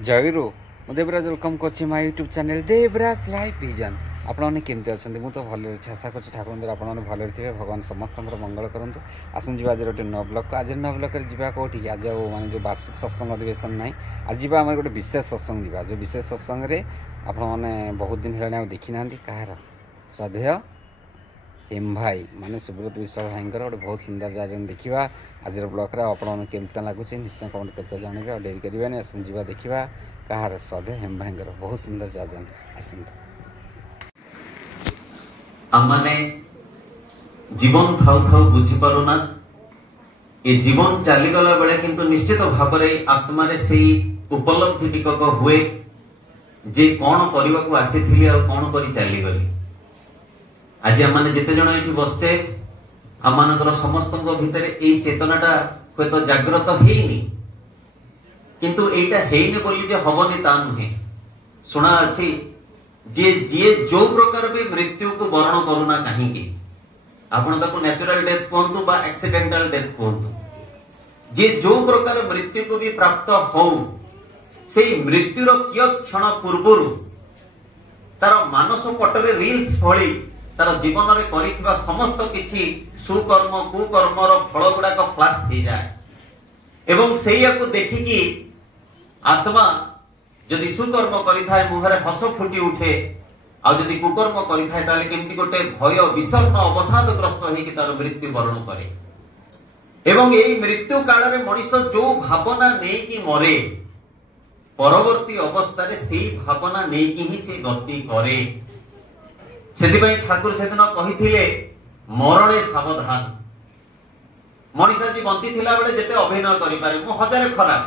जयरू मु देवराज वेलकम कर my YouTube channel Devraj live vision. आपने केमती अच्छा मुझे भल आशा कर ठाकुर आपने भले थे भगवान समस्त मंगल करूँ। आसन जी आज गोटे न ब्लक आज न ब्लक जा कौटी आज माने जो वार्षिक सत्संग अधिवेशन ना आज आम गोटे विशेष सत्संग जा जो विशेष सत्संग आपने बहुत दिन है देखी ना कहार श्रद्धेय हेम भाई माने सुब्रत विश्व भाई गोटे बहुत सुंदर जाजन देखा आज ब्लक आपमती लगुच निश्चय कमेंट करते जानवे और डेरी करें आसन जी देखा कहार श्रद्धेय हेम भाई बहुत सुंदर जाजन आसत आमने जीवन थाउ थाउ बुझी पारुना ये जीवन चलीगला बेले किंतु निश्चित भाव में आत्मा से उपलब्धि टिकक हुए जे कौन करने को आसी और कौन कर चलीगली। आज आम जिते जन ये बसचे आम समस्त भितर ये चेतनाटा हे तो जागृत है किंतु एटा हेने बोली जे हबनी ता नुहे शुणा अच्छी जे जी जो प्रकार भी मृत्यु को वर्ण करूना कहीं आपण ताको नेचुरल डेथ कहतु बा एक्सीडेंटल डेथ कहतु जे जो प्रकार मृत्यु को भी प्राप्त हो से मृत्युर कियत क्षण पूर्व तार मानस पटरे रील्स भली तार जीवन में करिथिबा समस्त किछि सुकर्म कुकर्मर फल गुड़ाक फ्लाश हो जाए एवं सेया को देखिकी आत्मा जदि सुकर्म करिथाय मुहरे हस फुटी उठे आ जदि कुकर्म करिथाय ताले केमती गोटे भय विषर्ण अवसादग्रस्त होइकि तार मृत्यु वर्ण करे एवं एई मृत्यु काल रे मनुष्य जो भावना नेकी मरे परवर्ती अवस्था रे सेई भावना नेकी ही से गति करे। सेदिपई ठाकुर सेदिन कहिथिले मरणे सावधान। मनुष्य जी बंची थिला बेले जेते अभिनय करि पारे मु हजारे खराब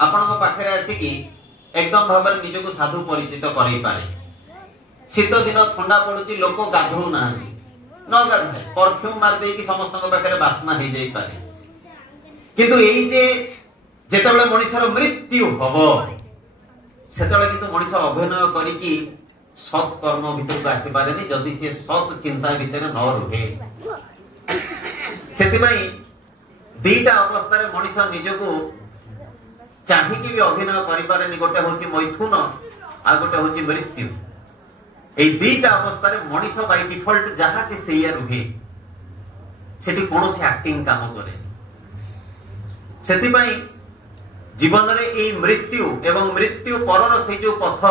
आपन पाखरे आसीकी एकदम भाव में निजको साधु परिचित करई पारे। शीत दिन ठंडा पड़ुची लोक गाधौ ना न गाधे परफ्यूम मार देकी समस्त पाखरे बासना हो जाई पारे किंतु एई जे जेतेबेले मनुष्यर मृत्यु हबो सेतेबेले किंतु मनुष्य अभिनय करिकी सत् कर्म भितर को आसी पारेनी जदि से सत् चिंता भितर न रुहे। सेतिबाई दीटा अवस्था रे मनुष्य निजको चाहिकी भी अभिनय करें गोटे हूँ मैथुन आ गोटे हूँ मृत्यु ये दीटा अवस्था रे मनीष बाय डिफॉल्ट जहाँ से सैया रुहे सेठी कौन से एक्टिंग काम करे सेतिबाई जीवन रे ए मृत्यु एवं मृत्यु परर से जो पथ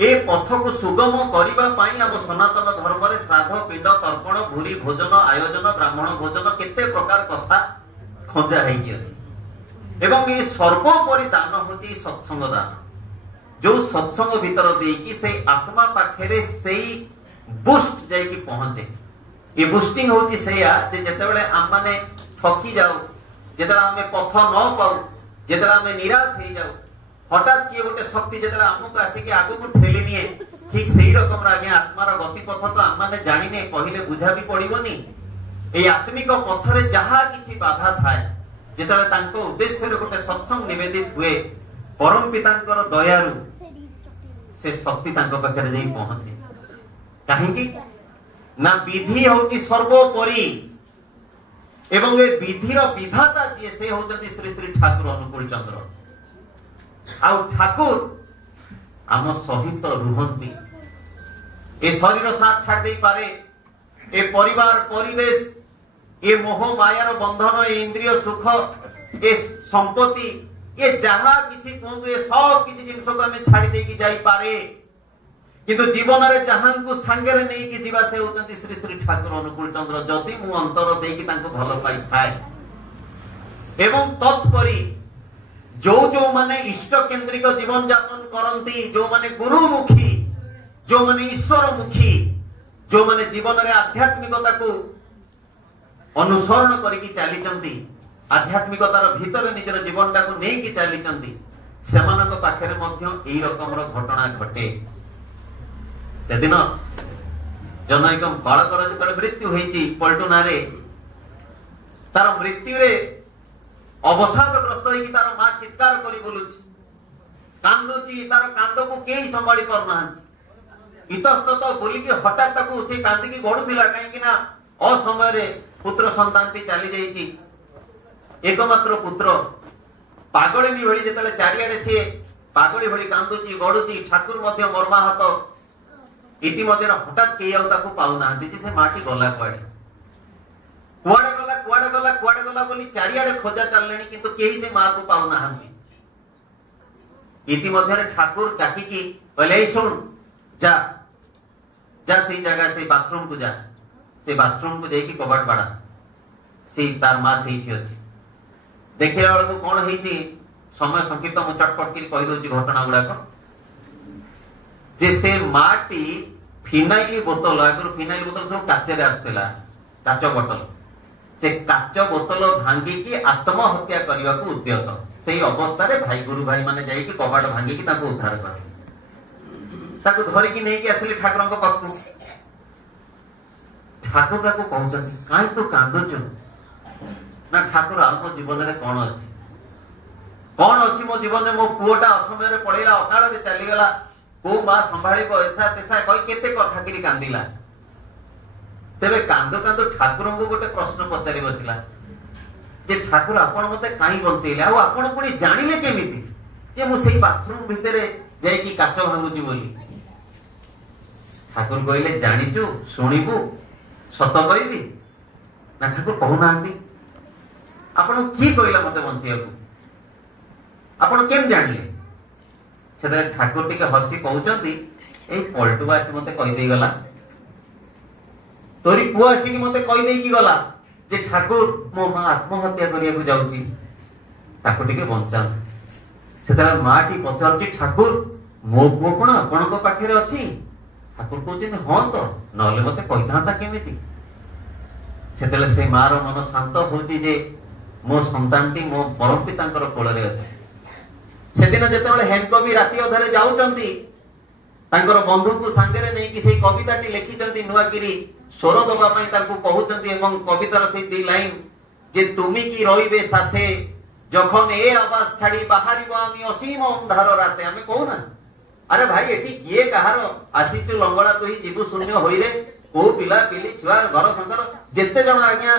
ए पथ को सुगम करिबा पाई आम सनातन धर्म रे श्राद्ध पिंड तर्पण भूरी भोजन आयोजन ब्राह्मण भोजन केते प्रकार कथा खंजा हेकी अछि एवं ये सर्वोपरि दान होची सत्संग दान जो सत्संग भीतर देकी से आत्मा पाखरे सेई बूस्ट जाई की पहुंचे ये बूस्टिंग होची सेया जे जेतेबेले आम माने थकी जाऊ जेतेबेले आमे पथ न पाऊ जेतेबेले आमे निराश हे जाऊ हठात किए गोटे शक्ति जेतेबेले हमको आसी के आगु को ठेली निए ठीक सेही रकम आज्ञा आत्मार गति पथ तो आम माने जानिने कहिले बुझा भी पड़िबोनी ए आत्मिक पथरे जहा किछि बाधा थाए जेतेबेले तांको उद्देश्य रे गोटे सत्संग निवेदित हुए परम पितांकर दयारु से शक्ति तांको पाखरे जाई पहुंचे काहेकि ना विधि होची सर्वोपरि एवं ए विधिर विधाता जे से होचंती श्री श्री ठाकुर अनुकूल चंद्र आ ठाकुर आम सहित रुहंती ए शरीर साथ छाड़ दे पारे ए परिवार परिवेश ये मोह मायार बंधन ये इंद्रिय सुख ये संपत्ति ये जहा किछि कोंतु ये सब किछि जिंस को हमें छाड़ी देकी जाई पारे किंतु जीवन रे जहां को संगे रे नै कि जीवा से होचंती श्री श्री ठाकुर अनुकूल चंद्र जति मु अंतर देकी तांको भलो पाई थाए एवं तत्परि जो जो माने इष्ट केंद्रिक जीवन यापन करंती जो माने गुरुमुखी जो माने ईश्वरमुखी जो माने जीवन रे आध्यात्मिकता को अनुसरण करके चली आध्यात्मिकतार भीतर निजर जीवनटा को नहीं चली सेमानक पाखरे मध्य एई रकमर घटना घटे। से दिन जन एक बालकर जो मृत्यु होईची पलटुना रे तार मृत्यु रे अवसादग्रस्त होईकी तार मां चित्कार करी बोलुची कांदुची तार कांद को केही संभाली परना इतस्तत बोलिकी हठात ताकू से कांदिकी गडुथिला काहेकि ना असमय रे पुत्र संतानटी चली जाइए एकमात्र पुत्र पागलिनी भली जेतले चारिआडे से पागली भली कांदुची गड़ुची ठाकुर मध्य मर्माहत इतिमध्य हठात के पाऊ ना से माटी गला कुआड़े गला बोली चारिआडे खोजा चलले किंतु केही से मां को पाऊ ना इतिमध्य ठाकुर डाकिकी कहले सुन जा जा से जगह से बाथरूम को जा से बाथरूम को देखी कबाट बाड़ा से तार मां से अच्छी देखिला बेलू कौन होती समय संक्षिप्त मु चटपट कर कही दउची घटना गुड़ाक जे से माटी फिनाइल बोतल आगुर फिनाइल बोतल सब काचरे आसुला काच बोतल से काच बोतल भांगिकी आत्महत्या करने को उद्यत से अवस्था रे भाई गुरु भाई माने जाइए कबाट भांगिकी ताको उद्धार करे ताको धरिकी नहीं कि आसले ठाकुर पाखु ठाकुर ताको कहउछथि काई तो कांदुछु ना ठाकुर आम जीवन रे कौन अच्छी मो जीवन में मो पुओटा असमय रे पड़ेला अकाल रे चलीगला को मां संभाळिबो एथा तेसा कहि केते कथा किरी कांदिला तेबे कांदो कांदो ठाकुर को गोटे प्रश्न पचारि बसिला जे ठाकुर आपण मते काई बंचैले आ आपण पुनी जानिले केमिति जे मु सेही बाथरूम भितरे जाई कि काच भांगुची बोली ठाकुर कहले जानिचु सुनिबु सत कहबी ना ठाकुर कहू नांती आपण की कहला मते बंचैयाकू आपण केम जानिले से ठाकुर टिके हसी कहउचंती ए पलटू आसी मते कहि देई गला तोरी पुआ आसी कि मते कहि देई कि गला जे ठाकुर मो मां आत्महत्या करिया को जाउची ताको टिके बंचा से माटी पचारची ठाकुर मो पुओ कोन आपण को पाखरे अछि ठाकुर कहउचंती हां तो नले मते कहितांता केमिति सेतले से मार मन शांत होची जे मो संतानटी मो परम पितांकर कोଳରେ अछि सेदिन जेतेबेले हेम कवि राति अधरे जाउचंती तांकर बंधु को सांगरे नै कि सेही कविताटी लिखिचंती नुआगिरी स्वर दबा पई तांको कहउचंती एवं कवितार सेही दी लाइन जे तुमी की रहिबे साथे जखन ए आवाज छाड़ी बाहरिबो आमी असीम अंधार राते हमें कहू ना अरे भाई एठी किए कहार आसीचु लंगड़ा तोही जीव शून्य होई रे को पिला पिली छुआ घर संसार जेते जण आज्ञा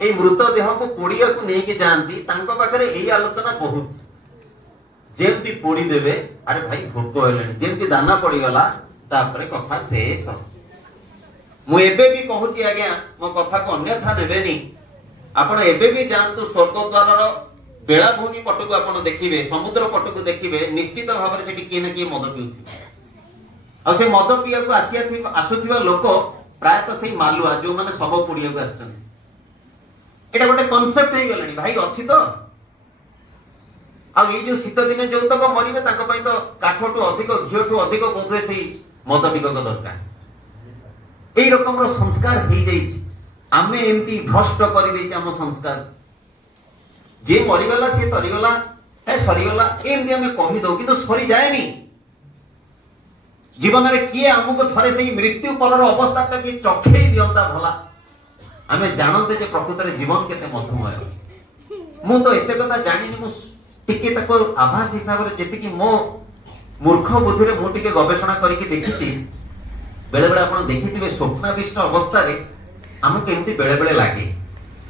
ए मृत देह को पोड़िया को नहीं के जानती तांको पाखरे एही आलोचना बहुत जेमती पोड़ी देवे अरे भाई भोक हेलेनी जेमती दाना पड़ी गला तापरे कथा शेष मु एबे भी कहूची आज्ञा मो कथा को अन्यथा नेबेनी आपण एबे भी जानतु स्वर्ग द्वारर बेलाभूमि पटको आपण देखिबे समुद्र पटको देखिबे निश्चित भाव रे सेठी किने की मद पिउची आ से मद पिया को आसुथिबा लोक प्राय तो सेही मालुआ जो माने सब पुड़िया को आछन एटा गोटे कांसेप्ट हे गलनी भाई अछि तो आ ये जो शीत दिन जो तक मरिबे ताको पई तो काठटू अधिक घियोटू अधिक बोधे से मद टिकक दरकार एई रकम रो संस्कार हे जाईछि आमे एमती भ्रष्ट करि देछि हम संस्कार जे मरिगला से तरिगला ए सरिगला एमती हमें कहि दो कि तो सरी जाएनी जीवन रे किए हमको थरे से मृत्यु परर अवस्था के चखेई दियंता भला आमे जानते जे प्रकृत रे जीवन केते मधुमय मु तो एते कथा जानिनी मु टिके तको आभास हिसाब रे जेति कि मो मूर्ख बुद्धि रे मु टिके गवेषणा करिकि देखिछि बेले बेले आपण देखिथिबे स्वप्नाविष्ट अवस्था रे हम केमति बेले बेले लागे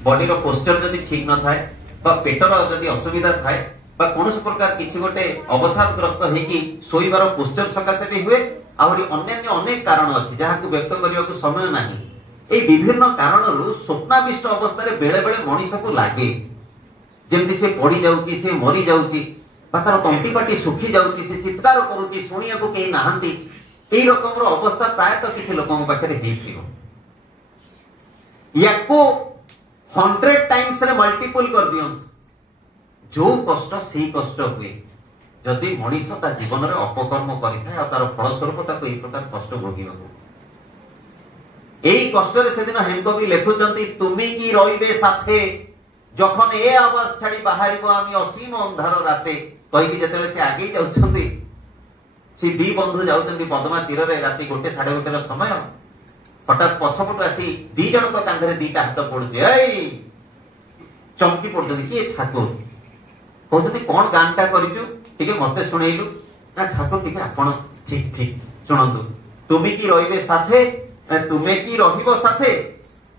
बॉडी रो पोस्चर जदि ठीक न थाए बा पेटर जदि असुविधा थाए बा कोनोस प्रकार किछि गोटे अवसादग्रस्त हेकि सोइबार पोस्चर सकासे भी हुए आहुरी अन्य अनेक कारण अछि जहा को व्यक्त करिया को समय नाही ए विभिन्न कारण रु स्वप्नाविष्ट अवस्था रे बेले बेले मनीष को लागे जेमती से पड़ी जाउची से मरी जाउची बातार तंटी पाटी सुखी जाउची से चित्कार करूची सुनिया को केही नाहंती एई रकम रो अवस्था प्राय तो किछि लोकन पाखरे हेइथियो याको 100 टाइम्स रे मल्टीपल कर दियंत जो कष्ट सेही कष्ट हुए जदि मनीष ता जीवन रे अपकर्म करिथाय आ तार फल स्वरूप ताको एई प्रकार कष्ट भोगिबो एई कष्ट रे सेदिन हेमकवि लेखुचंती तुमी की रहिबे साथे जखन ए आवाज छाड़ी बाहरिबो आमी असीम अंधार राते कहि कि जतेले से आगे जाउछंती से दी बंधु जाउछंती पद्मा तीर रे राती 1:30 रो समय हठात पछपट आसी दी जण को कांधरे दीटा हाथ पड़ुजे एई चमकी पड़ुजंती कि ठाकुर कहउछंती कोन गानटा करिजु टिके मते सुनेइलु ना ठाकुर टिके आपण ठीक ठीक सुनंदु तुमी की रहिबे साथे तुमे की रहिबो साथे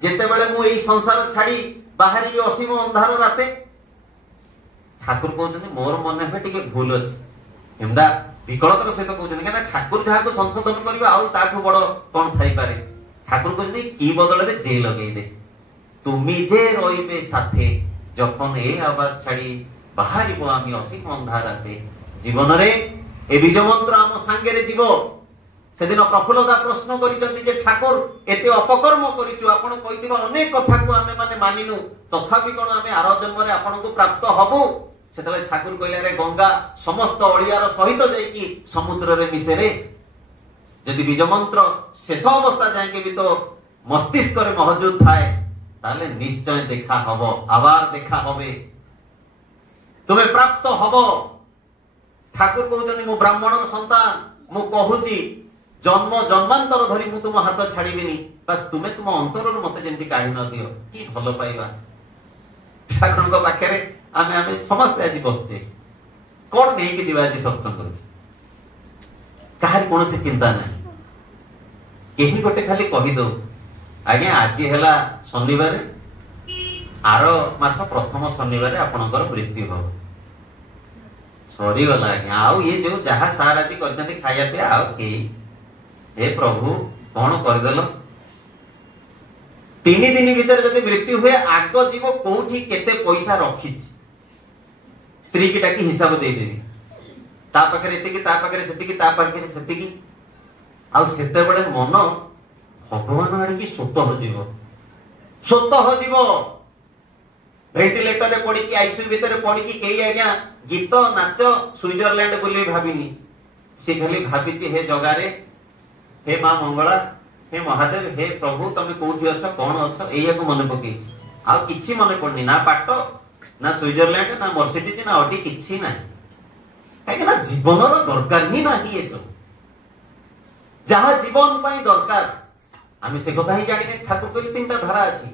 जेते बेले मु एई संसार छाड़ी बाहरी असीम अंधार राते ठाकुर कहते मोर मन में टिके भूल अच्छी ଏମଦା ବିକଳତାର ସହିତ କହୁଛନ୍ତି କାହିଁକିନା ଠାକୁର ଯାହାକୁ ସଂଶୋଧନ କରିବେ ଆଉ ତାଠୁ ବଡ କଣ ଥାଇପାରେ। ଠାକୁର କହୁଛନ୍ତି କି ବଦଳରେ ଯେ ଲଗେଇଦେ, ତୁମି ଯେ ରହିବେ ସାଥେ যখন এই আওয়াজ ছাড়ি বাহারিব আমি অসীম ଅନ୍ଧାରାতে। ଜୀବନରେ ଏ ବୀଜ ମନ୍ତ୍ର ଆମ ସାଙ୍ଗରେ ଯିବ। ସେଦିନ ପ୍ରଫୁଲ୍ଲତା ପ୍ରଶ୍ନ କରିଛନ୍ତି ଯେ ଠାକୁର ଏତେ ଅପକର୍ମ କରିଛୁ, ଆପଣ କହିଥିବା ଅନେକ କଥାକୁ ଆମେ ମାନେ ମାନିନୁ, ତଥାପି କଣ ଆମେ ଆର ଜନ୍ମରେ ଆପଣଙ୍କୁ ପ୍ରାପ୍ତ ହବୁ? ସେତେବେଳେ ଠାକୁର କହିଲେ ରେ ଗଙ୍ଗା ସମସ୍ତ ଅଳିଆର ସହିତ ଯାଇକି ସମୁଦ୍ରରେ ମିଶେରେ। ଯଦି ବୀଜ ମନ୍ତ୍ର ଶେଷ ଅବସ୍ଥା ଯାଇକି ବି ତ ମସ୍ତିଷ୍କରେ ମହଜୁଦ ଥାଏ তাহলে নিশ্চয় দেখা হব, আবার দেখা হবে, তুমি প্রাপ্ত হব। ঠাকুর কହୁଛନ୍ତି ମୁଁ ବ୍ରାହ୍ମଣର ସନ୍ତାନ, ମୁଁ କହୁଛି ଜନ୍ମ ଜନ୍ମାନ୍ତର ଧରି ମୁଁ ତୁମ ହାତ ଛାଡ଼ିବିନି, ବାସ୍ ତୁମେ ତୁମ ଅନ୍ତରରୁ ମତେ ଯେମିତି କାଢି ନ ଦିଅ। କି ଭଲ ପାଇବା ଠାକୁରଙ୍କ ପାଖରେ ଆମେ ସମସ୍ତେ ଆଜି ବସିଛେ। କଣ ନେଇକି ଯିବା ଆଜି ସତ୍ସଙ୍ଗରେ? କାହାରି କୌଣସି ଚିନ୍ତା ନାହିଁ। କେହି ଗୋଟେ ଖାଲି କହିଦଉ ଆଜ୍ଞା ଆଜି ହେଲା ଶନିବାର, ଆର ମାସ ପ୍ରଥମ ଶନିବାର ଆପଣଙ୍କର ମୃତ୍ୟୁ ହବ, ସରିଗଲା ଆଜ୍ଞା। ଆଉ ଇଏ ଯୋଉ ଯାହା ସାର୍ ଆଜି କରିଛନ୍ତି ଖାଇବା ପିଇବା ଆଉ କେହି, ହେ ପ୍ରଭୁ କଣ କରିଦେଲ। 3 ଦିନ ଭିତରେ ଯଦି ମୃତ୍ୟୁ ହୁଏ ଆଗ ଯିବ କୋଉଠି କେତେ ପଇସା ରଖିଛି, ସ୍ତ୍ରୀ କି ଡାକି ହିସାବ ଦେଇଦେବି, ତା ପାଖରେ ଏତିକି, ତା ପାଖରେ ସେତିକି, ତା ପାଖରେ ସେତିକି। ଆଉ ସେତେବେଳେ ମନ ଭଗବାନ ଆଡ଼ିକି ସ୍ୱତଃ ଯିବ, ସ୍ୱତଃ ଯିବ। ଭେଣ୍ଟିଲେଟରରେ ପଡିକି ଆଇସିୟୁ ଭିତରେ ପଡିକି କେହି ଆଜ୍ଞା ଗୀତ ନାଚ ସୁଇଜରଲ୍ୟାଣ୍ଡ ବୋଲି ଭାବିନି, ସେ ଖାଲି ଭାବିଛି ହେ ଜଗାରେ, ହେ ମା ମଙ୍ଗଳା, ହେ ମହାଦେବ, ହେ ପ୍ରଭୁ ତମେ କୋଉଠି ଅଛ, କଣ ଅଛ, ଏଇଆକୁ ମନେ ପକେଇଛି। ଆଉ କିଛି ମନେ ପଡୁନି, ନା ପାଟ, ନା ସୁଇଜରଲ୍ୟାଣ୍ଡ, ନା ମର୍ସିଡିଜ, ନା ଅଡି, କିଛି ନାହିଁ। କାହିଁକି ନା ଜୀବନର ଦରକାର ହିଁ ନାହିଁ ଏସବୁ। ଯାହା ଜୀବନ ପାଇଁ ଦରକାର ଆମେ ସେ କଥା ହିଁ ଜାଣିନେ। ଠାକୁର କହିଲେ 3ଟା ଧାରା ଅଛି,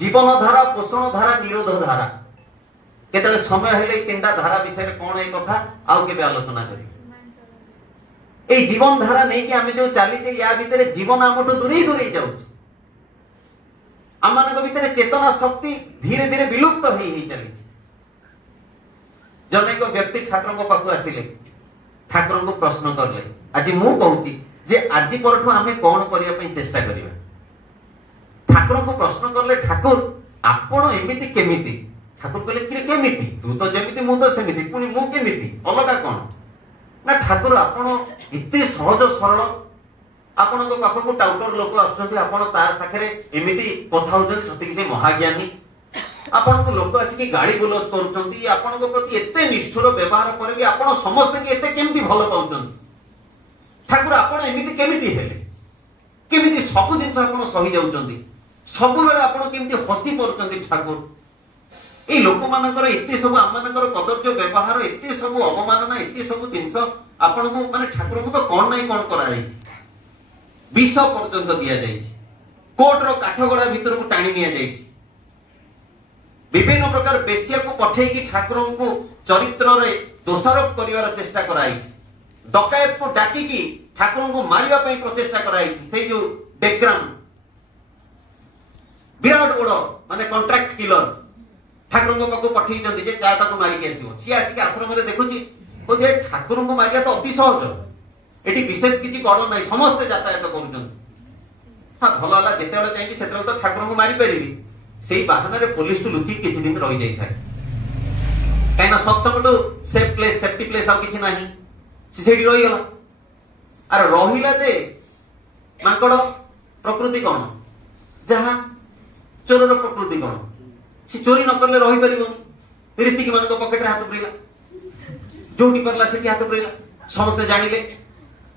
ଜୀବନ ଧାରା, ପୋଷଣ ଧାରା, ନିରୋଧ ଧାରା। କେତେବେଳେ ସମୟ ହେଲେ 3ଟା ଧାରା ବିଷୟରେ କଣ ଏ କଥା ଆଉ କେବେ ଆଲୋଚନା କରିବି। এই জীবন ধারা নেই আমি যে চালিছে ইয়া ভিতরে জীবন আমঠু দূরেই দূরেই যাচ্ছে। আমମାନଙ୍କ ভিতরে চেতনা শক্তি ধীরে ধীরে বিলুপ্ত হই হই চালিছে। জনে এক ব্যক্তি ঠাকুরଙ୍କ পাখু আসিলে, ঠাকুরଙ୍କୁ প্রশ্ন করলে, আজি মু কହୁছি যে আজি পরঠু আমি কোন করিয়া পই চেষ্টা করিবা। ঠাকুরଙ୍କୁ প্রশ্ন করলে, ঠাকুর আপন এমিতি কেমিতি? ঠাকুর কইলে কি কেমিতি? তু তো যেমিতি মু তো সেমিতি, পুনি মু কেমিতি অলগা কোন? না ঠাকুর আপন এতে সহজ সরল, ଆପଣଙ୍କ ପାଖକୁ ଟାଉଟର ଲୋକ ଆସୁଛନ୍ତି, ଆପଣ ତା ପାଖରେ ଏମିତି କଥା ହଉଛନ୍ତି ସତେ କି ସେ ମହାଜ୍ଞାନୀ। ଆପଣଙ୍କୁ ଲୋକ ଆସିକି ଗାଳି ଗୁଲଜ କରୁଛନ୍ତି, ଆପଣଙ୍କ ପ୍ରତି ଏତେ ନିଷ୍ଠୁର ବ୍ୟବହାର ପରେ ବି ଆପଣ ସମସ୍ତଙ୍କୁ ଏତେ କେମିତି ଭଲ ପାଉଛନ୍ତି? ଠାକୁର ଆପଣ ଏମିତି କେମିତି ହେଲେ? କେମିତି ସବୁ ଜିନିଷ ଆପଣ ସହି ଯାଉଛନ୍ତି? ସବୁବେଳେ ଆପଣ କେମିତି ହସି ପାରୁଛନ୍ତି? ଠାକୁର এই ଲୋକମାନଙ୍କର ଏତେ ସବୁ ଆମମାନଙ୍କର କଦର୍ଯ୍ୟ ବ୍ୟବହାର, ଏତେ ସବୁ ଅବମାନନା, ଏତେ ସବୁ ଜିନିଷ ଆପଣଙ୍କୁ ମାନେ ଠାକୁରଙ୍କୁ ତ କଣ ନାହିଁ କଣ କରାଯାଇଛି, ବିଷ ପର୍ଯ୍ୟନ୍ତ ଦିଆଯାଇଛି, କୋର୍ଟର କାଠଗଡା ଭିତରକୁ ଟାଣି ନିଆଯାଇଛି, ବିଭିନ୍ନ ପ୍ରକାର ବେଶ୍ୟାକୁ ପଠେଇକି ଠାକୁରଙ୍କୁ ଚରିତ୍ରରେ ଦୋଷାରୋପ କରିବାର ଚେଷ୍ଟା କରାଯାଇଛି, ଡକାୟତକୁ ଡାକିକି ଠାକୁରଙ୍କୁ ମାରିବା ପାଇଁ ପ୍ରଚେଷ୍ଟା କରାଯାଇଛି। ସେଇ ଯୋଉ ଡେଗ୍ରାମ ବିରାଟ ବଡ ମାନେ କଣ୍ଟ୍ରାକ୍ଟ କିଲର ଠାକୁରଙ୍କ ପାଖକୁ ପଠେଇଛନ୍ତି ଯେ ଯା ତାକୁ ମାରିକି ଆସିବ। ସିଏ ଆସିକି ଆଶ୍ରମରେ ଦେଖୁଛି, କହୁଛି ଠାକୁରଙ୍କୁ ମାରିବା ତ ଅତି ସହଜ, ଏଠି ବିଶେଷ କିଛି ଗଡ଼ ନାହିଁ, ସମସ୍ତେ ଯାତାୟାତ କରୁଛନ୍ତି। ହଁ ଭଲ ହେଲା, ଯେତେବେଳେ ଯାଇକି ସେତେବେଳେ ତ ଠାକୁରଙ୍କୁ ମାରିପାରିବି, ସେଇ ବାହାନାରେ ପୋଲିସଠୁ ଲୁଚିକି କିଛି ଦିନ ରହିଯାଇଥାଏ। କାହିଁକିନା ସତ୍ସଙ୍ଗଠୁ ସେଫ୍ ପ୍ଲେସ୍, ସେଫ୍ଟି ପ୍ଲେସ୍ ଆଉ କିଛି ନାହିଁ, ସେ ସେଇଠି ରହିଗଲା। ଆରେ ରହିଲା ଯେ ମାଙ୍କଡ ପ୍ରକୃତି କଣ, ଯାହା ଚୋରର ପ୍ରକୃତି କଣ, ସେ ଚୋରି ନ କଲେ ରହିପାରିବନି। ରୀତିକି ମାନଙ୍କ ପକେଟରେ ହାତ ପୁରେଇଲା, ଯୋଉଠି ପାରିଲା ସେଠି ହାତ ପୁରେଇଲା, ସମସ୍ତେ ଜାଣିଲେ।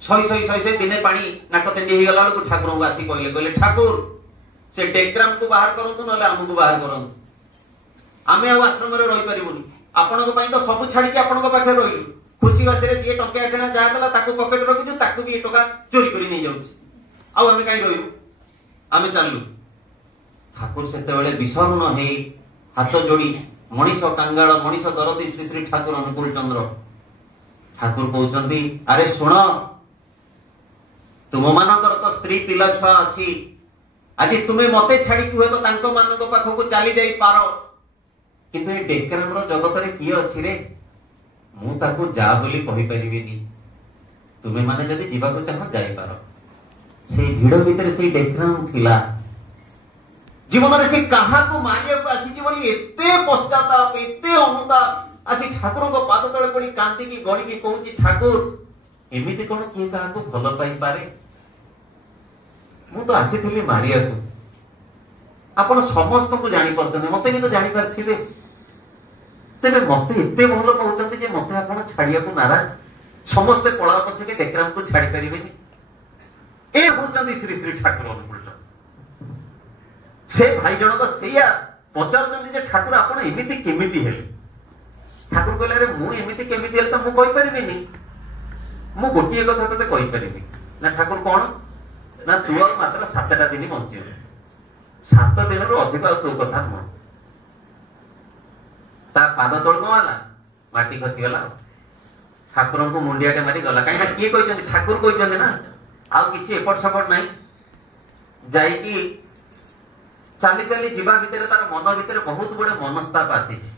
ଶହି ଶହି ଶହି ଶହି ଦିନେ ପାଣି ନାକ ତେଣ୍ଡି ହେଇଗଲା ବେଳକୁ ଠାକୁରଙ୍କୁ ଆସି କହିଲେ, କହିଲେ ଠାକୁର ସେ ଡେଗ୍ରାମକୁ ବାହାର କରନ୍ତୁ, ନହେଲେ ଆମକୁ ବାହାର କରନ୍ତୁ, ଆମେ ଆଉ ଆଶ୍ରମରେ ରହିପାରିବୁନି। ଆପଣଙ୍କ ପାଇଁ ତ ସବୁ ଛାଡିକି ଆପଣଙ୍କ ପାଖରେ ରହିଲୁ, ଖୁସି ବାସିରେ ଯିଏ ଟଙ୍କା ଆଠଣା ଯାହା ଦେଲା ତାକୁ ପକେଟ ରଖିଛୁ, ତାକୁ ବି ଏ ଟଙ୍କା ଚୋରି କରି ନେଇଯାଉଛି, ଆଉ ଆମେ କାହିଁ ରହିବୁ, ଆମେ ଚାଲୁ। ଠାକୁର ସେତେବେଳେ ବିଷର୍ଣ୍ଣ ହେଇ ହାତ ଯୋଡି, ମଣିଷ କାଙ୍ଗାଳ, ମଣିଷ ଦରଦୀ ଶ୍ରୀ ଶ୍ରୀ ଠାକୁର ଅନୁକୂଳ ଚନ୍ଦ୍ର। ଠାକୁର କହୁଛନ୍ତି, ଆରେ ଶୁଣ, ତୁମ ମାନଙ୍କର ତ ସ୍ତ୍ରୀ ପିଲା ଛୁଆ ଅଛି, ଆଜି ତୁମେ ମତେ ଛାଡିକି ହୁଏତ ତାଙ୍କ ମାନଙ୍କ ପାଖକୁ ଚାଲି ଯାଇପାର, କିନ୍ତୁ ଏ ଡେଗ୍ରାମର ଜଗତରେ କିଏ ଅଛି ରେ? ମୁଁ ତାକୁ ଯା ବୋଲି କହିପାରିବିନି, ତୁମେ ମାନେ ଯଦି ଯିବାକୁ ଚାହ ଯାଇପାର। ସେଇ ଭିଡ଼ ଭିତରେ ସେଇ ଡେକ୍ରାମ୍ ଥିଲା। ଜୀବନରେ ସେ କାହାକୁ ମାରିବାକୁ ଆସିଛି ବୋଲି ଏତେ ପଶ୍ଚାତାପ, ଏତେ ଅନୁତାପ, ଆସି ଠାକୁରଙ୍କ ପାଦ ତଳେ ପଡି କାନ୍ଦିକି ଗଡ଼ିକି କହୁଛି, ଠାକୁର ଏମିତି କଣ କିଏ କାହାକୁ ଭଲ ପାଇପାରେ? ମୁଁ ତ ଆସିଥିଲି ମାରିବାକୁ। ଆପଣ ସମସ୍ତଙ୍କୁ ଜାଣିପାରୁଛନ୍ତି, ମତେ ବି ତ ଜାଣିପାରିଥିବେ। ତେବେ ମତେ ଏତେ ଭଲ ପାଉଛନ୍ତି ଯେ ମତେ ଆପଣ ଛାଡିବାକୁ ନାରାଜ। ସମସ୍ତେ ପଳା ପଛକେ ଡେକ୍ରାମକୁ ଛାଡି ପାରିବେନି। ଏ ହଉଛନ୍ତି ଶ୍ରୀ ଶ୍ରୀ ଠାକୁର ଅନୁକୂଳ। ସେ ଭାଇ ଜଣକ ସେଇଆ ପଚାରୁଛନ୍ତି ଯେ ଠାକୁର ଆପଣ ଏମିତି କେମିତି ହେଲେ? ଠାକୁର କହିଲେ, ଆରେ ମୁଁ ଏମିତି କେମିତି ହେଲେ ତ ମୁଁ କହିପାରିବିନି। ମୁଁ ଗୋଟିଏ କଥା ତତେ କହିପାରିବି। ନା ଠାକୁର କଣ? ନା ତୁ ଆଉ ମାତ୍ର 7ଟା ଦିନ ବଞ୍ଚିବୁ। 7 ଦିନରୁ ଅଧିକ ଆଉ ତୋ କଥା ନୁହଁ। ତା ପାଦ ତଳ କଣ ହେଲା? ମାଟି ଖସିଗଲା। ଠାକୁରଙ୍କୁ ମୁଣ୍ଡିଆଟେ ମାରି ଗଲା। କାହିଁକି ନା କିଏ କହିଛନ୍ତି? ଠାକୁର କହିଛନ୍ତି ନା। ଆଉ କିଛି ଏପଟ ସେପଟ ନାହିଁ। ଯାଇକି ଚାଲି ଚାଲି ଯିବା ଭିତରେ ତାର ମନ ଭିତରେ ବହୁତ ଗୁଡେ ମନସ୍ତାପ ଆସିଛି।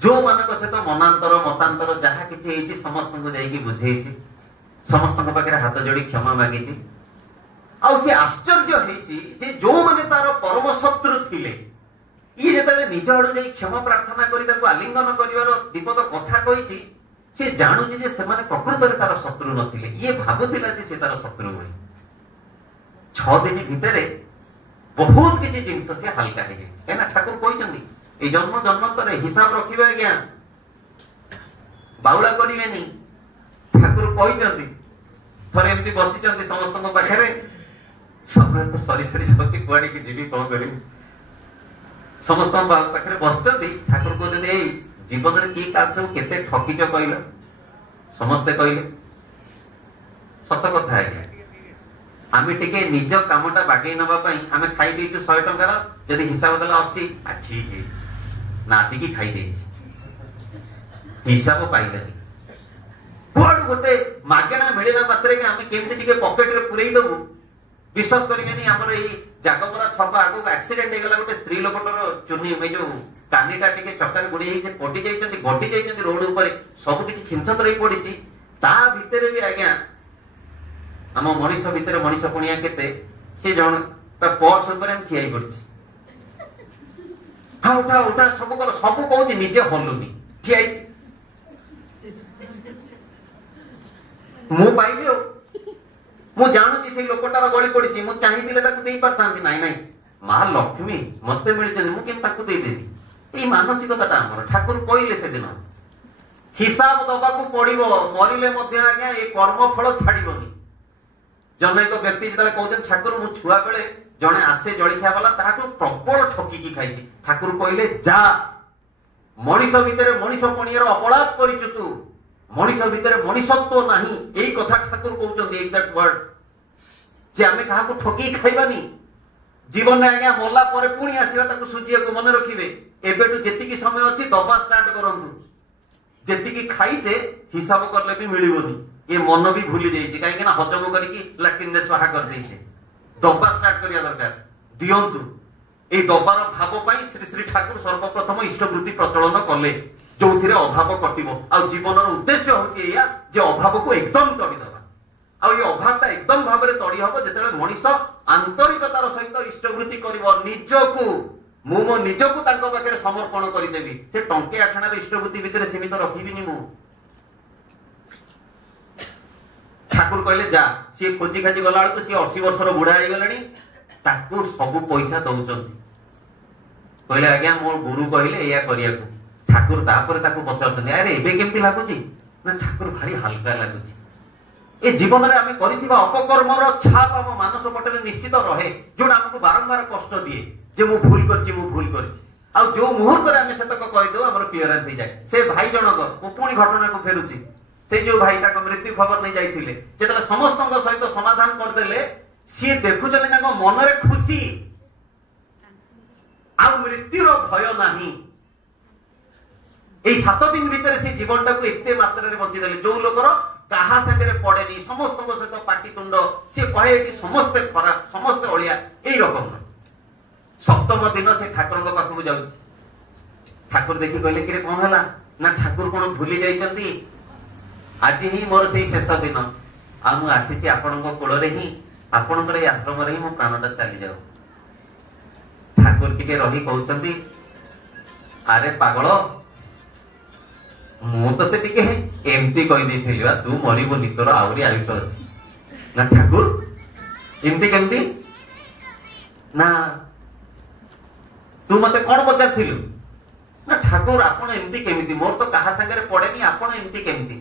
ଯୋଉମାନଙ୍କ ସହିତ ମନାନ୍ତର ମତାନ୍ତର ଯାହା କିଛି ହେଇଛି ସମସ୍ତଙ୍କୁ ଯାଇକି ବୁଝେଇଛି, ସମସ୍ତଙ୍କ ପାଖରେ ହାତ ଯୋଡି କ୍ଷମା ମାଗିଛି। ଆଉ ସେ ଆଶ୍ଚର୍ଯ୍ୟ ହେଇଛି ଯେ ଯୋଉମାନେ ତାର ପରମ ଶତ୍ରୁ ଥିଲେ, ଇଏ ଯେତେବେଳେ ନିଜ ଆଡୁ ଯାଇ କ୍ଷମା ପ୍ରାର୍ଥନା କରି ତାକୁ ଆଲିଙ୍ଗନ କରିବାର ବିପଦ କଥା କହିଛି, ସେ ଜାଣୁଛି ଯେ ସେମାନେ ପ୍ରକୃତରେ ତାର ଶତ୍ରୁ ନଥିଲେ। ଇଏ ଭାବୁଥିଲା ଯେ ସେ ତାର ଶତ୍ରୁ ହୁଏ। 6 ଦିନ ଭିତରେ ବହୁତ କିଛି ଜିନିଷ ସେ ହାଲକା ହେଇଯାଇଛି। କାହିଁକିନା ଠାକୁର କହିଛନ୍ତି এই জন্ম জন্মান্তরে হিসাব রখিবে আজ্ঞা, বাউলা করিবেনি। ঠাকুর কইଛନ୍ତି। থরে এমতি বসিଛନ୍ତି ସମସ୍ତଙ୍କ ପାଖରେ, ସମୟ ତ ସରି ସରି ଯାଉଛି, କୁଆଡେ କି ଯିବି, କଣ କରିବି। ସମସ୍ତଙ୍କ ପାଖରେ ବସିଛନ୍ତି। ଠାକୁର କହୁଛନ୍ତି, ଏଇ ଜୀବନରେ କିଏ କାହାକୁ ସବୁ କେତେ ଠକିଛ କହିଲ? ସମସ୍ତେ କହିଲେ ସତ କଥା ଆଜ୍ଞା, ଆମେ ଟିକେ ନିଜ କାମଟା ବାଗେଇ ନେବା ପାଇଁ ଆମେ ଖାଇ ଦେଇଛୁ 100 ଟଙ୍କାର, ଯଦି ହିସାବ ଦେଲା 80, ଠିକ ହେଇଛି, ନାତିକି ଖାଇ ଦେଇଛି, ହିସାବ ପାଇଲେନି। କୁଆଡୁ ଗୋଟେ ମାଗଣା ମିଳିଲା ମାତ୍ରେ ଆମେ କେମିତି ଟିକେ ପକେଟରେ ପୁରେଇ ଦବୁ। ବିଶ୍ୱାସ କରିବେନି, ଆମର ଏଇ ଜାଗମରା ଛକ ଆଗକୁ ଆକ୍ସିଡେଣ୍ଟ ହେଇଗଲା। ଗୋଟେ ସ୍ତ୍ରୀ ଲୋକଟାର ଚୁନି ଏଇ ଯୋଉ କାନିଟା ଟିକେ ଚକାରେ ଗୁଡେଇ ହେଇଛି, ପଟି ଯାଇଛନ୍ତି, ଗଟି ଯାଇଛନ୍ତି ରୋଡ ଉପରେ, ସବୁ କିଛି ଛିଞ୍ଚତ୍ର ହେଇ ପଡିଛି। ତା ଭିତରେ ବି ଆଜ୍ଞା ଆମ ମଣିଷ ଭିତରେ ମଣିଷ ପୁଣିଆ କେତେ, ସେ ଜଣେ ତା ପର୍ସ ଉପରେ ଆମେ ଠିଆ ହେଇ ପଡିଛି। ଉଠା ଉଠା ସବୁ କର, ସବୁ କହୁଛି, ନିଜେ ହଲୁନି, ଠିଆ ହେଇଛି। ମୁଁ ପାଇଲି ଆଉ, ମୁଁ ଜାଣୁଛି ସେଇ ଲୋକଟାର ଗଳି ପଡିଛି, ମୁଁ ଚାହିଁଥିଲେ ତାକୁ ଦେଇ ପାରିଥାନ୍ତି। ନାଇଁ ନାଇଁ, ମା ଲକ୍ଷ୍ମୀ ମତେ ମିଳିଛନ୍ତି, ମୁଁ କେମିତି ତାକୁ ଦେଇଦେବି? ଏଇ ମାନସିକତାଟା ଆମର। ଠାକୁର କହିଲେ ସେଦିନ ହିସାବ ଦବାକୁ ପଡିବ, ମରିଲେ ମଧ୍ୟ ଆଜ୍ଞା ଏ କର୍ମ ଫଳ ଛାଡିବନି। ଜଣେ ଏକ ବ୍ୟକ୍ତି ଯେତେବେଳେ କହୁଛନ୍ତି, ଠାକୁର ମୁଁ ଛୁଆ ବେଳେ ଜଣେ ଆସେ ଜଳଖିଆ ବାଲା, ତାହାଠୁ ପ୍ରବଳ ଠକିକି ଖାଇଛି। ଠାକୁର କହିଲେ, ଯା, ମଣିଷ ଭିତରେ ମଣିଷ ପଣିଆର ଅପଳାପ କରିଛୁ ତୁ, ମଣିଷ ଭିତରେ ମଣିଷତ୍ୱ ନାହିଁ। ଏଇ କଥା ଠାକୁର କହୁଛନ୍ତି, ଏକ୍ସାକ୍ଟ ୱାର୍ଡ, ଯେ ଆମେ କାହାକୁ ଠକିକି ଖାଇବାନି। ଜୀବନରେ ଆଜ୍ଞା ମଲା ପରେ ପୁଣି ଆସିବା ତାକୁ ସୁଝିବାକୁ, ମନେ ରଖିବେ। ଏବେଠୁ ଯେତିକି ସମୟ ଅଛି ଦବା ଷ୍ଟାର୍ଟ କରନ୍ତୁ। ଯେତିକି ଖାଇଛେ ହିସାବ କଲେ ବି ମିଳିବନି। ଏ ମନ ବି ଭୁଲି ଯାଇଛି, କାହିଁକି ନା ହଜମ କରିକି ଲାଟ୍ରିନରେ ସ୍ୱାହା କରିଦେଇଛେ। ଦବା ଷ୍ଟାର୍ଟ କରିବା ଦରକାର। ଦିଅନ୍ତୁ। এই ଦବାର ଭାବ ପାଇଁ ଶ୍ରୀ ଶ୍ରୀ ଠାକୁର ସର୍ବପ୍ରଥମ ଇଷ୍ଟବୃତ୍ତି ପ୍ରଚଳନ କଲେ, ଯୋଉଥିରେ ଅଭାବ କଟିବ। ଆଉ ଜୀବନର ଉଦ୍ଦେଶ୍ୟ ହଉଛି ଏଇଆ ଯେ ଅଭାବକୁ ଏକଦମ ତଡ଼ିଦେବା। ଆଉ এই ଅଭାବଟା ଏକଦମ ଭାବରେ ତଡ଼ି ହବ ଯେତେବେଳେ ମଣିଷ ଆନ୍ତରିକତାର ସହିତ ଇଷ୍ଟବୃତ୍ତି କରିବ। ନିଜକୁ, ମୁଁ ମୋ ନିଜକୁ ତାଙ୍କ ପାଖରେ ସମର୍ପଣ କରିଦେବି। ସେ ଟଙ୍କେ ଆଠଣାର ଇଷ୍ଟବୃତ୍ତି ଭିତରେ ସୀମିତ ରଖିବିନି ମୁଁ। ଠାକୁର କହିଲେ, ଯା। ସିଏ ଖୋଜି ଖାଜି ଗଲା ବେଳକୁ ସିଏ 80 ବର୍ଷର ବୁଢା ହେଇଗଲେଣି, ତାକୁ ସବୁ ପଇସା ଦଉଛନ୍ତି। କହିଲେ, ଆଜ୍ଞା ମୋ ଗୁରୁ କହିଲେ ଏଇଆ କରିବାକୁ। ଠାକୁର ତାପରେ ତାକୁ ପଚାରୁଛନ୍ତି, ଆରେ ଏବେ କେମିତି ଲାଗୁଛି? ନା ଠାକୁର ଭାରି ହାଲକା ଲାଗୁଛି। ଏ ଜୀବନରେ ଆମେ କରିଥିବା ଅପକର୍ମର ଛାପ ଆମ ମାନସ ପଟରେ ନିଶ୍ଚିତ ରହେ, ଯୋଉଟା ଆମକୁ ବାରମ୍ବାର କଷ୍ଟ ଦିଏ ଯେ ମୁଁ ଭୁଲ କରିଛି, ମୁଁ ଭୁଲ କରିଛି। ଆଉ ଯୋଉ ମୁହୂର୍ତ୍ତରେ ଆମେ ସେତକ କହିଦେଉ ଆମର କ୍ଲିୟରାନ୍ସ ହେଇଯାଏ। ସେ ଭାଇ ଜଣକ, ମୁଁ ପୁଣି ଘଟଣାକୁ ଫେରୁଛି, ସେ ଯୋଉ ଭାଇ ତାଙ୍କ ମୃତ୍ୟୁ ଖବର ନେଇ ଯାଇଥିଲେ, ଯେତେବେଳେ ସମସ୍ତଙ୍କ ସହିତ ସମାଧାନ କରିଦେଲେ, ସିଏ ଦେଖୁଛନ୍ତି ତାଙ୍କ ମନରେ ଖୁସି, ଆଉ ମୃତ୍ୟୁର ଭୟ ନାହିଁ। এই 7 দিন ভিতরে সে জীবনটাকে এতে মাত্রারে বঞ্চিদেলে। ଯୋଉ ଲୋକର କାହା ସାଙ୍ଗରେ ପଡେନି, ସମସ୍ତଙ୍କ ସହିତ ପାଟିତୁଣ୍ଡ, ସେ କହେ ଏଠି ସମସ୍ତେ ଖରାପ, ସମସ୍ତେ ଅଳିଆ, ଏଇ ରକମର। 7ମ ଦିନ ସେ ଠାକୁରଙ୍କ ପାଖକୁ ଯାଉଛି। ଠାକୁର ଦେଖି କହିଲେ, କିରେ କଣ ହେଲା? ना ठाकुर कौन भूली जाइछंती आज ही मोर से शेष दिन आ मु आसी आपण कोल ही आपणकर ये आश्रम ही मो प्राणटा चली जाऊ ठाकुर टिके रही कहते अरे पागल मु ते टिके एमती कही तू मरबनी तोर आहरी आयुष अच्छी ना ठाकुर एमती केमती ना तू मते कौन पचार ना ठाकुर आपण एमती केमिति मोर तो कहा संगे पड़ेनी आपण एमती केमिति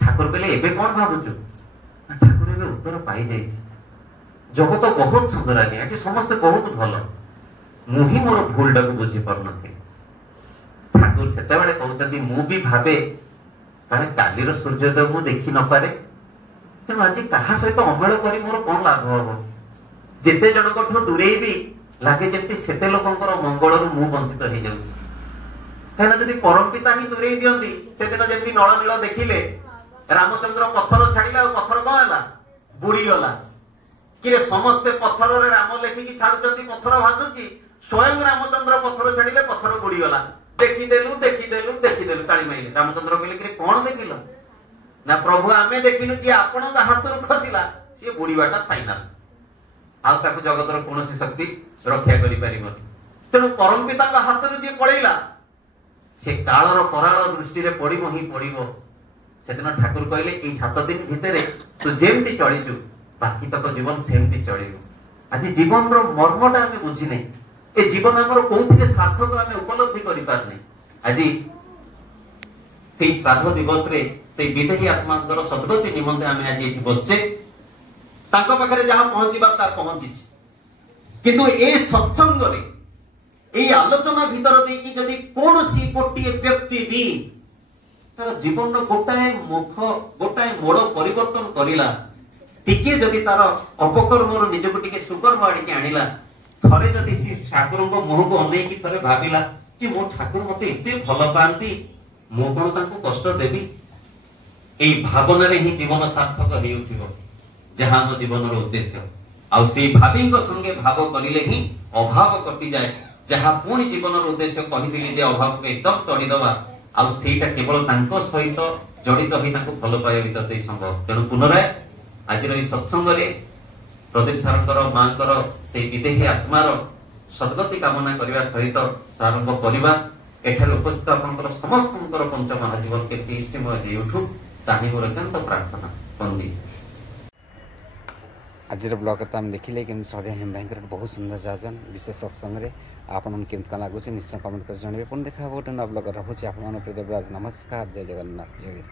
ठाकुर कहले एबे कौन भाबुचु ना ठाकुर एबे उत्तर पाई जाइछि जगत बहुत सुंदर आज्ञा कि समस्त बहुत भल मुही मोर भूलटा को बुझी पार नथि ठाकुर सेते बेले कहउतंती मु भी भाबे काले कालीर सूर्योदय मु देखि न पारे तेणु आज कहा सहित अमेल करी मोर कौन लाभ हबो जेते जनकठु दूरे भी लागे जेमती सेते लोकंकर मंगल मु वंचित हो जाउछि कहना जदि परम पिता ही दूरे दियंती से दिन जेमती नळ नीळ देखिले रामचंद्र पत्थर छाड़िला और पत्थर कौन है बुड़ी गला कि समस्ते पत्थर रे राम लेखिकी छाड़ुचंती पत्थर भासुची स्वयं रामचंद्र पत्थर छाड़िले पत्थर बुड़ी गला देखिदेलु ताली माइले रामचंद्र कहले कि कौन देखिल ना प्रभु आमे देखिलु जे आपण हाथरू खसिला से बुड़ीबाटा फाइनल आ ताको जगतर कोनोसी शक्ति रक्षा करि परिबनी तेणु परम पिता हाथरू जे पळैला से कालर कराल दृष्टि रे पड़िबो ही पड़िबो सेदिन ठाकुर कहले ए 7 दिन भितरे तू जेमती चलिचु बाकी तक जीवन सेमती चलिबो आज जीवन रो मर्मटा हमें बुझी नै ए जीवन हमर कोथिरे सार्थक हमें उपलब्धि करि पार नै आज सेई श्राद्ध दिवस रे सेई विदेही आत्मांकर सद्गति निमंते हमें आज एठी बसचे तांको पाखरे जहां पहुंचीबा ता पहुंचीछि किंतु ए सत्संग रे ए आलोचना भीतर देकी जदि कोनोसी गोटिए व्यक्ति भी तार जीवन गोटाए मुख गोटाए मोड़ परिवर्तन करिला टिके जदि तार अपकर्म निज को टिके सुकर्म आड़िके आनिला थरे जदि सी ठाकुर को मुह को अनेकी थरे भाबिला कि मो ठाकुर मते एते भल पांती मो कोन तांको कष्ट देबी ए भावना रे ही जीवन सार्थक हे उठिबो जहां मो जीवन रो उद्देश्य आ सेई भाबी को संगे भाव करिले ही अभाव कटि जाय जहां पूर्ण जीवन रो उद्देश्य कहि दिली जे अभाव को एकदम तोड़ी दवा आ सेटा केवल तांको सहित जड़ित होई तांको फल पाए भीतर दे संभव तेणु पुनराय आज रही सत्संग रे प्रदीप सारंकर मांकर से विदेही आत्मार सद्गति कामना करने सहित सारंभ करवा एठार उपस्थित आपंकर समस्त पंच महाजीवन के इष्टमय दे उठू ताही मोर अत्यंत प्रार्थना बंदी आज ब्लॉग तो आम देखिले कि श्रद्धा हेम भाई बहुत सुंदर जाजन विशेष सत्संग रे आपन केमती लगुच निश्चय कमेंट कर जन पुणी देखा गोटे नव ब्लॉग रखुच्छे आप देवराज नमस्कार जय जगन्नाथ जय